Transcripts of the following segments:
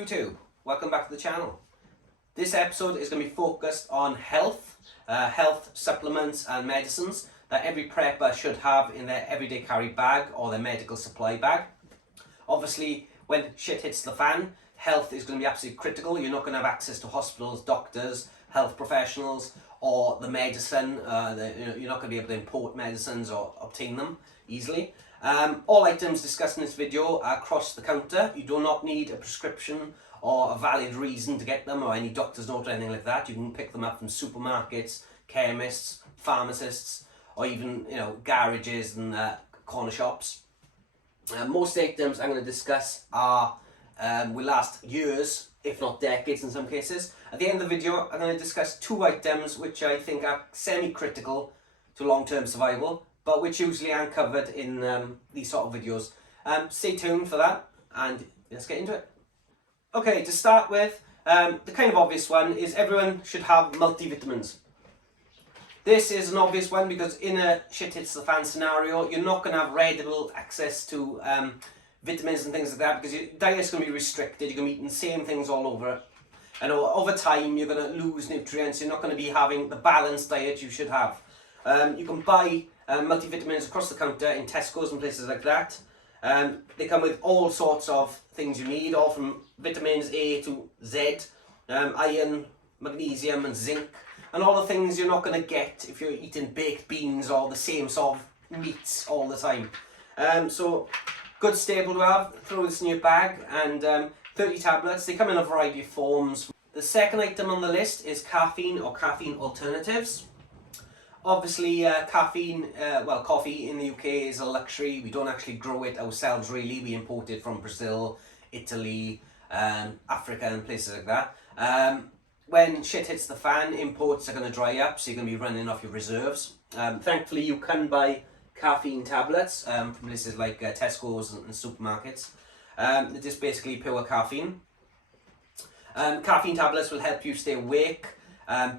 YouTube, welcome back to the channel. This episode is going to be focused on health supplements and medicines that every prepper should have in their everyday carry bag or their medical supply bag. Obviously, when shit hits the fan, health is going to be absolutely critical. You're not going to have access to hospitals, doctors, health professionals, or the medicine. You're not going to be able to import medicines or obtain them easily. All items discussed in this video are across the counter. You do not need a prescription or a valid reason to get them or any doctor's note or anything like that. You can pick them up from supermarkets, chemists, pharmacists, or even garages and corner shops. Most items I'm going to discuss will last years, if not decades in some cases. At the end of the video, I'm going to discuss two items which I think are semi-critical to long-term survival, but which usually aren't covered in these sort of videos. Stay tuned for that, and let's get into it. Okay, to start with, the kind of obvious one is everyone should have multivitamins. This is an obvious one because in a shit hits the fan scenario, you're not going to have readable access to vitamins and things like that because your diet's going to be restricted. You're going to be eating the same things all over. And over time, you're going to lose nutrients. You're not going to be having the balanced diet you should have. You can buy multivitamins across the counter in Tesco's and places like that. They come with all sorts of things you need, all from vitamins A to Z, iron, magnesium and zinc, and all the things you're not going to get if you're eating baked beans or the same sort of meats all the time. So good staple to have. Throw this in your bag, and 30 tablets. They come in a variety of forms. The second item on the list is caffeine or caffeine alternatives. Obviously, coffee in the UK is a luxury. We don't actually grow it ourselves really. We import it from Brazil, Italy, Africa and places like that. When shit hits the fan, imports are going to dry up, so you're going to be running off your reserves. Thankfully, you can buy caffeine tablets from places like Tesco's and supermarkets. They're just basically pure caffeine. Caffeine tablets will help you stay awake,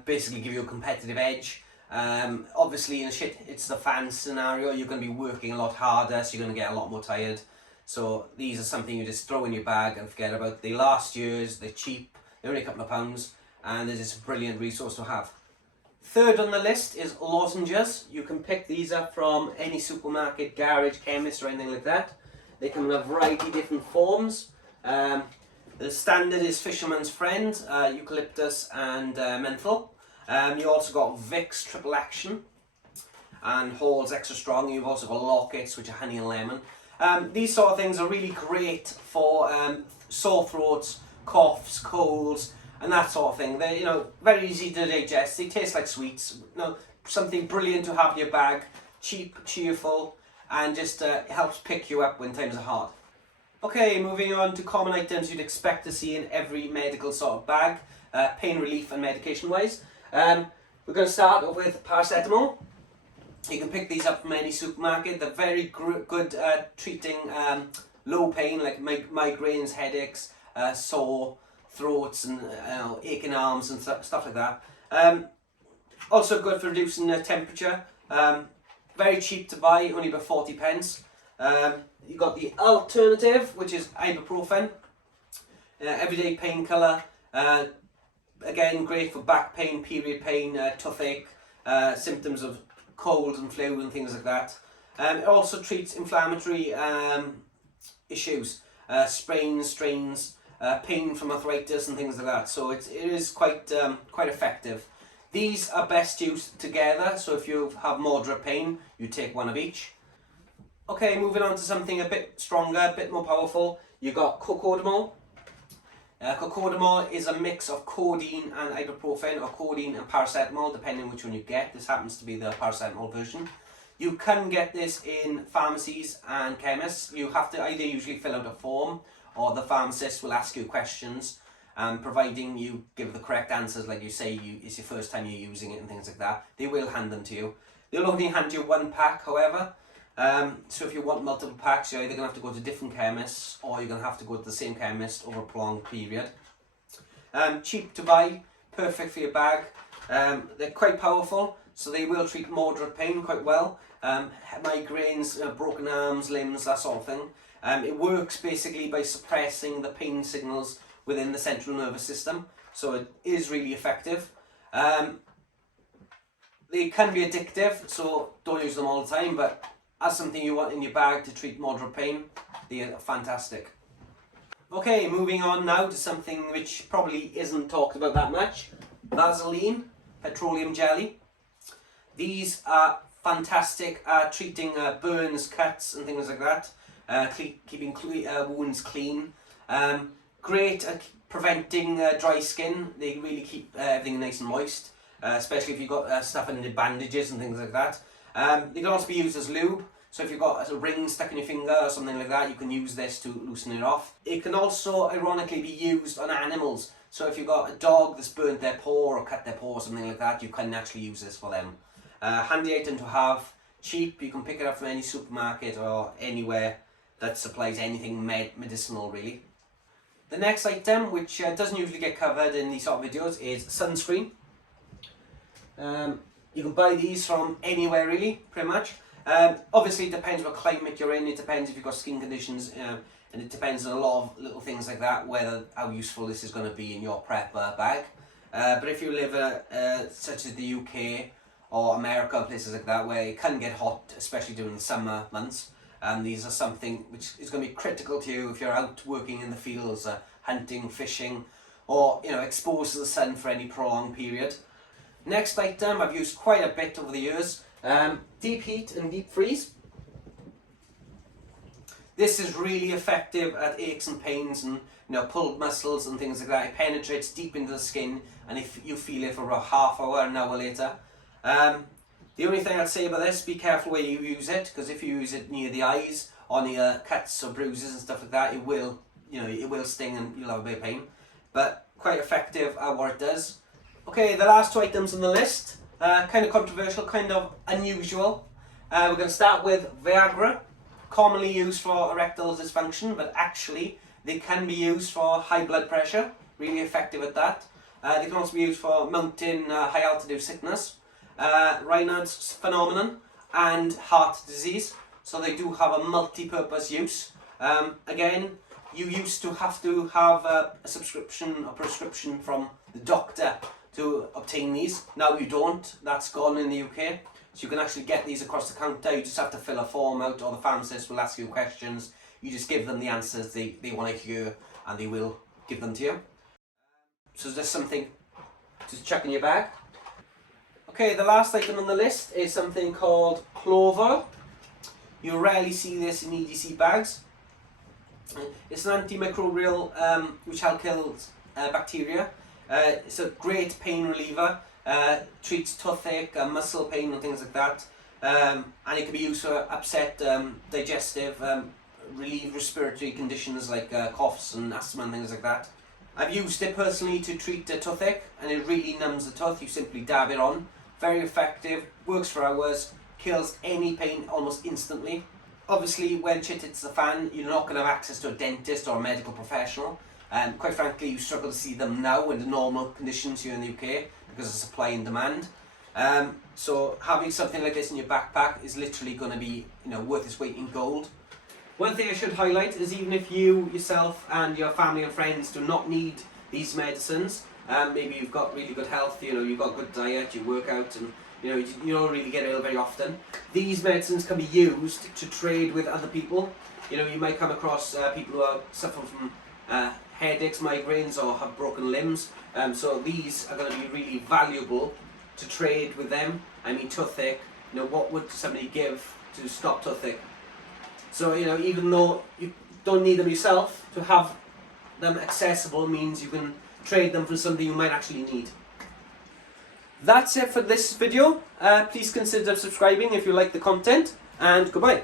basically give you a competitive edge. Obviously in a shit hits the fan scenario, you're going to be working a lot harder, so you're going to get a lot more tired. So these are something you just throw in your bag and forget about. They last years, they're cheap, they're only a couple of pounds, and they're just a brilliant resource to have. Third on the list is lozenges. You can pick these up from any supermarket, garage, chemist or anything like that. They come in a variety of different forms. The standard is Fisherman's Friend, eucalyptus and menthol. You also got Vicks Triple Action and Hall's Extra Strong. You've also got Lockets, which are honey and lemon. These sort of things are really great for sore throats, coughs, colds, and that sort of thing. They're very easy to digest. They taste like sweets. Something brilliant to have in your bag, cheap, cheerful, and just helps pick you up when times are hard. Okay, moving on to common items you'd expect to see in every medical sort of bag, pain relief and medication wise. We're going to start off with paracetamol. You can pick these up from any supermarket. They're very good at treating low pain like migraines, headaches, sore throats and aching arms and stuff like that. Also good for reducing the temperature. Very cheap to buy, only about 40 pence. You've got the alternative, which is ibuprofen, everyday painkiller. Again, great for back pain, period pain, toothache, symptoms of cold and flu and things like that. It also treats inflammatory issues, sprains, strains, pain from arthritis and things like that. So it is quite effective. These are best used together, so if you have moderate pain, you take one of each. Okay, moving on to something a bit stronger, a bit more powerful. You've got cocodamol. Cocodamol is a mix of codeine and ibuprofen, or codeine and paracetamol, depending which one you get. This happens to be the paracetamol version. You can get this in pharmacies and chemists. You have to either usually fill out a form, or the pharmacist will ask you questions, providing you give the correct answers, like you say it's your first time you're using it and things like that. They will hand them to you. They'll only hand you one pack, however. So if you want multiple packs, you're either going to have to go to different chemists, or you're going to have to go to the same chemist over a prolonged period. Cheap to buy, perfect for your bag. They're quite powerful, so they will treat moderate pain quite well. Migraines, broken arms, limbs, that sort of thing. It works basically by suppressing the pain signals within the central nervous system, so it is really effective. They can be addictive, so don't use them all the time, but as something you want in your bag to treat moderate pain, they are fantastic. Okay, moving on now to something which probably isn't talked about that much. Vaseline, petroleum jelly. These are fantastic at treating burns, cuts and things like that. Keeping wounds clean. Great at preventing dry skin. They really keep everything nice and moist, especially if you've got stuff under bandages and things like that. They can also be used as lube. So if you've got a ring stuck in your finger or something like that, you can use this to loosen it off. It can also ironically be used on animals. So if you've got a dog that's burnt their paw or cut their paw or something like that, you can actually use this for them. Handy item to have, cheap, you can pick it up from any supermarket or anywhere that supplies anything medicinal really. The next item, which doesn't usually get covered in these sort of videos, is sunscreen. You can buy these from anywhere really, pretty much. Obviously it depends what climate you're in, it depends if you've got skin conditions, and it depends on a lot of little things like that, how useful this is going to be in your prepper bag. But if you live such as the UK or America, places like that where it can get hot, especially during the summer months, these are something which is going to be critical to you if you're out working in the fields, hunting, fishing, or exposed to the sun for any prolonged period. Next item I've used quite a bit over the years. Deep heat and deep freeze. This is really effective at aches and pains and pulled muscles and things like that. It penetrates deep into the skin, and if you feel it for about half hour, an hour later. The only thing I'd say about this, be careful where you use it, because if you use it near the eyes or near cuts or bruises and stuff like that, it will sting and you'll have a bit of pain. But quite effective at what it does. Okay, the last two items on the list. Kind of controversial, kind of unusual. We're going to start with Viagra, commonly used for erectile dysfunction, but actually they can be used for high blood pressure, really effective at that. They can also be used for mountain high altitude sickness, Raynaud's phenomenon, and heart disease. So they do have a multi-purpose use. Again, you used to have a subscription or prescription from the doctor to obtain these. Now you don't, that's gone in the UK. So you can actually get these across the counter. You just have to fill a form out, or the pharmacist will ask you questions. You just give them the answers they want to hear, and they will give them to you. So just something to chuck in your bag. Okay, the last item on the list is something called clover. You rarely see this in EDC bags. It's an antimicrobial which helps kill bacteria. It's a great pain reliever, treats toothache, muscle pain and things like that, and it can be used for upset, digestive, relieve respiratory conditions like coughs and asthma and things like that. I've used it personally to treat toothache, and it really numbs the tooth. You simply dab it on. Very effective, works for hours, kills any pain almost instantly. Obviously when shit hits the fan, you're not going to have access to a dentist or a medical professional. And quite frankly, you struggle to see them now in the normal conditions here in the UK because of supply and demand. So having something like this in your backpack is literally going to be, worth its weight in gold. One thing I should highlight is even if you yourself and your family and friends do not need these medicines, maybe you've got really good health, you've got good diet, you work out, and you don't really get ill very often. These medicines can be used to trade with other people. You might come across people who suffer from headaches, migraines, or have broken limbs. So these are going to be really valuable to trade with them. I mean, toothache, what would somebody give to stop toothache? So, even though you don't need them yourself, to have them accessible means you can trade them for something you might actually need. That's it for this video. Please consider subscribing if you like the content, and goodbye.